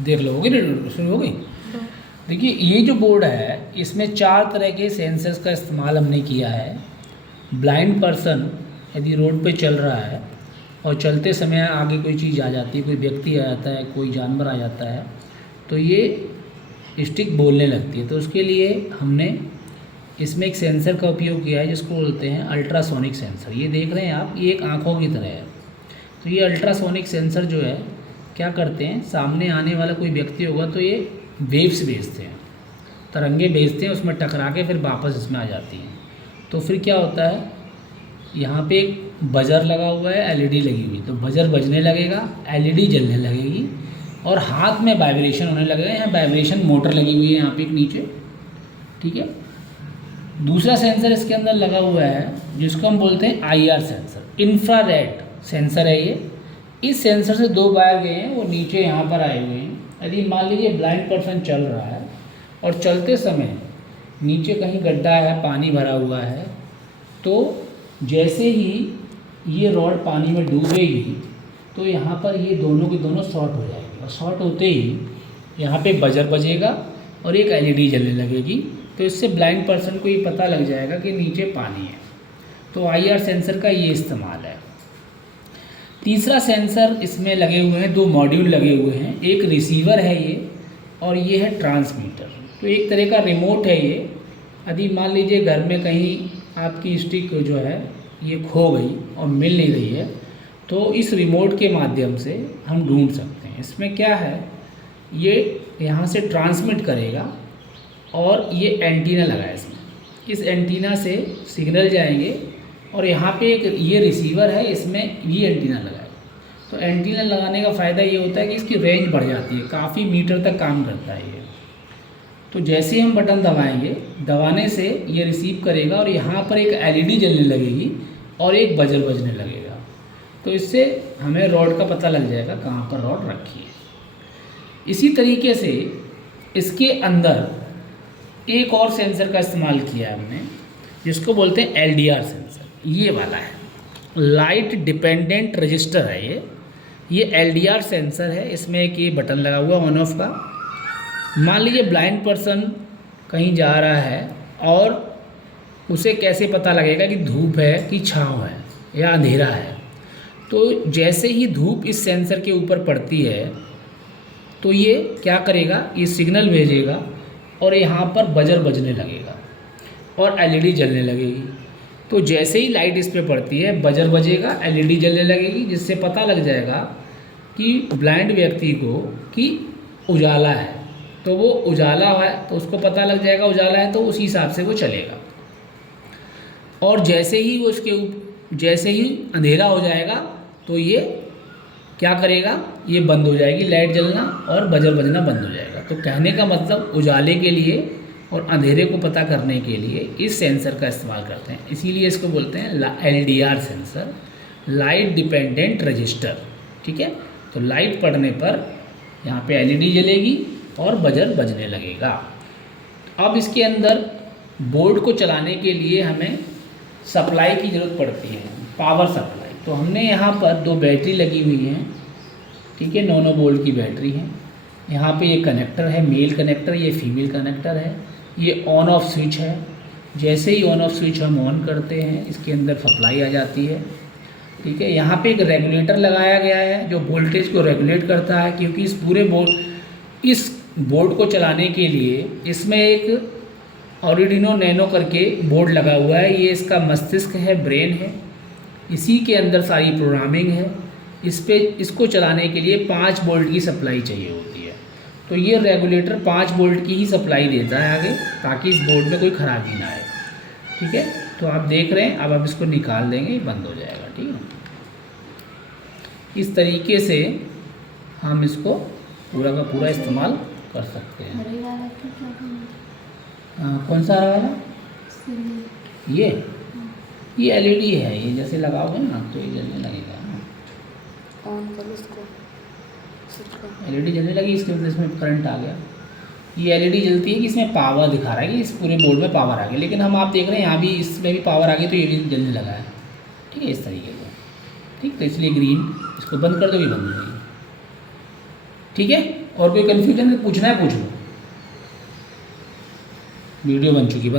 देख लो, होगी शुरू हो गई। देखिए ये जो बोर्ड है इसमें 4 तरह के सेंसर्स का इस्तेमाल हमने किया है। ब्लाइंड पर्सन यदि रोड पे चल रहा है और चलते समय आगे कोई चीज़ आ जाती है, कोई व्यक्ति आ जाता है, कोई जानवर आ जाता है, तो ये स्टिक बोलने लगती है। तो उसके लिए हमने इसमें एक सेंसर का उपयोग किया है जिसको बोलते हैं अल्ट्रासोनिक सेंसर। ये देख रहे हैं आप, ये एक आँखों की तरह है। तो ये अल्ट्रासोनिक सेंसर जो है क्या करते हैं, सामने आने वाला कोई व्यक्ति होगा तो ये वेव्स भेजते हैं, तरंगे भेजते हैं, उसमें टकरा के फिर वापस इसमें आ जाती हैं। तो फिर क्या होता है, यहाँ पे एक बजर लगा हुआ है, एलईडी लगी हुई, तो बजर बजने लगेगा, एलईडी जलने लगेगी और हाथ में वाइब्रेशन होने लगेगा। यहाँ वाइब्रेशन मोटर लगी हुई है यहाँ पे एक नीचे, ठीक है। दूसरा सेंसर इसके अंदर लगा हुआ है जिसको हम बोलते हैं आईआर सेंसर, इंफ्रारेड सेंसर है ये। इस सेंसर से 2 वायर गए हैं, वो नीचे यहाँ पर आए हुए हैं। यदि मान लीजिए ब्लाइंड पर्सन चल रहा है और चलते समय नीचे कहीं गड्ढा है, पानी भरा हुआ है, तो जैसे ही ये रॉड पानी में डूबेगी तो यहाँ पर ये दोनों की दोनों शॉर्ट हो जाएगी और शॉर्ट होते ही यहाँ पे बजर बजेगा और एक एलईडी जलने लगेगी। तो इससे ब्लाइंड पर्सन को ये पता लग जाएगा कि नीचे पानी है। तो आईआर सेंसर का ये इस्तेमाल है। तीसरा सेंसर इसमें लगे हुए हैं, 2 मॉड्यूल लगे हुए हैं। एक रिसीवर है ये और ये है ट्रांसमीटर। तो एक तरह का रिमोट है ये। यदि मान लीजिए घर में कहीं आपकी स्टिक जो है ये खो गई और मिल नहीं रही है, तो इस रिमोट के माध्यम से हम ढूंढ सकते हैं। इसमें क्या है, ये यहाँ से ट्रांसमिट करेगा और ये एंटीना लगा है इसमें। इस एंटीना से सिग्नल जाएंगे और यहाँ पे एक ये रिसीवर है, इसमें ये एंटीना लगा है। तो एंटीना लगाने का फ़ायदा ये होता है कि इसकी रेंज बढ़ जाती है, काफ़ी मीटर तक काम करता है ये। तो जैसे ही हम बटन दबाएंगे, दबाने से ये रिसीव करेगा और यहाँ पर एक एलईडी जलने लगेगी और एक बजर बजने लगेगा। तो इससे हमें रॉड का पता लग जाएगा कहाँ पर रॉड रखी है। इसी तरीके से इसके अंदर एक और सेंसर का इस्तेमाल किया है हमने जिसको बोलते हैं एलडीआर सेंसर। ये वाला है, लाइट डिपेंडेंट रजिस्टर है ये एलडीआर सेंसर है। इसमें एक ये बटन लगा हुआ ऑन ऑफ का। मान लीजिए ब्लाइंड पर्सन कहीं जा रहा है और उसे कैसे पता लगेगा कि धूप है कि छाँव है या अंधेरा है। तो जैसे ही धूप इस सेंसर के ऊपर पड़ती है तो ये क्या करेगा, ये सिग्नल भेजेगा और यहाँ पर बजर बजने लगेगा और एलईडी जलने लगेगी। तो जैसे ही लाइट इस पर पड़ती है, बजर बजेगा, एलईडी जलने लगेगी, जिससे पता लग जाएगा कि ब्लाइंड व्यक्ति को कि उजाला है। तो वो उजाला है तो उसको पता लग जाएगा उजाला है, तो उसी हिसाब से वो चलेगा। और जैसे ही वो जैसे ही अंधेरा हो जाएगा तो ये क्या करेगा, ये बंद हो जाएगी, लाइट जलना और बजर बजना बंद हो जाएगा। तो कहने का मतलब उजाले के लिए और अंधेरे को पता करने के लिए इस सेंसर का इस्तेमाल करते हैं। इसीलिए इसको बोलते हैं LDR sensor, light dependent register. ठीक है, तो लाइट पड़ने पर यहाँ पे एलईडी जलेगी और बजर बजने लगेगा। अब इसके अंदर बोर्ड को चलाने के लिए हमें सप्लाई की ज़रूरत पड़ती है, पावर सप्लाई। तो हमने यहाँ पर 2 बैटरी लगी हुई हैं, ठीक है, 9 वोल्ट की बैटरी है। यहाँ पे ये कनेक्टर है, मेल कनेक्टर, ये फीमेल कनेक्टर है। ये ऑन ऑफ स्विच है। जैसे ही ऑन ऑफ स्विच हम ऑन करते हैं, इसके अंदर सप्लाई आ जाती है। ठीक है, यहाँ पे एक रेगुलेटर लगाया गया है जो वोल्टेज को रेगुलेट करता है, क्योंकि इस बोर्ड को चलाने के लिए इसमें एक ऑर्डिनो नैनो करके बोर्ड लगा हुआ है। ये इसका मस्तिष्क है, ब्रेन है, इसी के अंदर सारी प्रोग्रामिंग है। इसको चलाने के लिए 5 वोल्ट की सप्लाई चाहिए होती है। तो ये रेगुलेटर 5 वोल्ट की ही सप्लाई देता है आगे, ताकि इस बोर्ड में कोई ख़राबी ना आए। ठीक है, तो आप देख रहे हैं, अब आप इसको निकाल देंगे, बंद हो जाएगा। ठीक है, इस तरीके से हम इसको पूरा का पूरा इस्तेमाल कर सकते हैं। कौन सा वाला? ये एलईडी है, ये जैसे लगाओगे ना तो ये जलने लगेगा। ऑन करो इसको, एलईडी जलने लगी, इसके वजह इसमें करंट आ गया। ये एलईडी जलती है कि इसमें पावर दिखा रहा है कि इस पूरे बोर्ड में पावर आ गया, लेकिन हम आप देख रहे हैं यहाँ भी इसमें भी पावर आ गई, तो ये भी जलने लगा है। ठीक है, इस तरीके से। ठीक, तो इसलिए ग्रीन, इसको बंद कर दो, ये बंद हो जाएगी। ठीक है। और कोई कन्फ्यूजन है पूछना है पूछ लो। वीडियो बन चुकी है।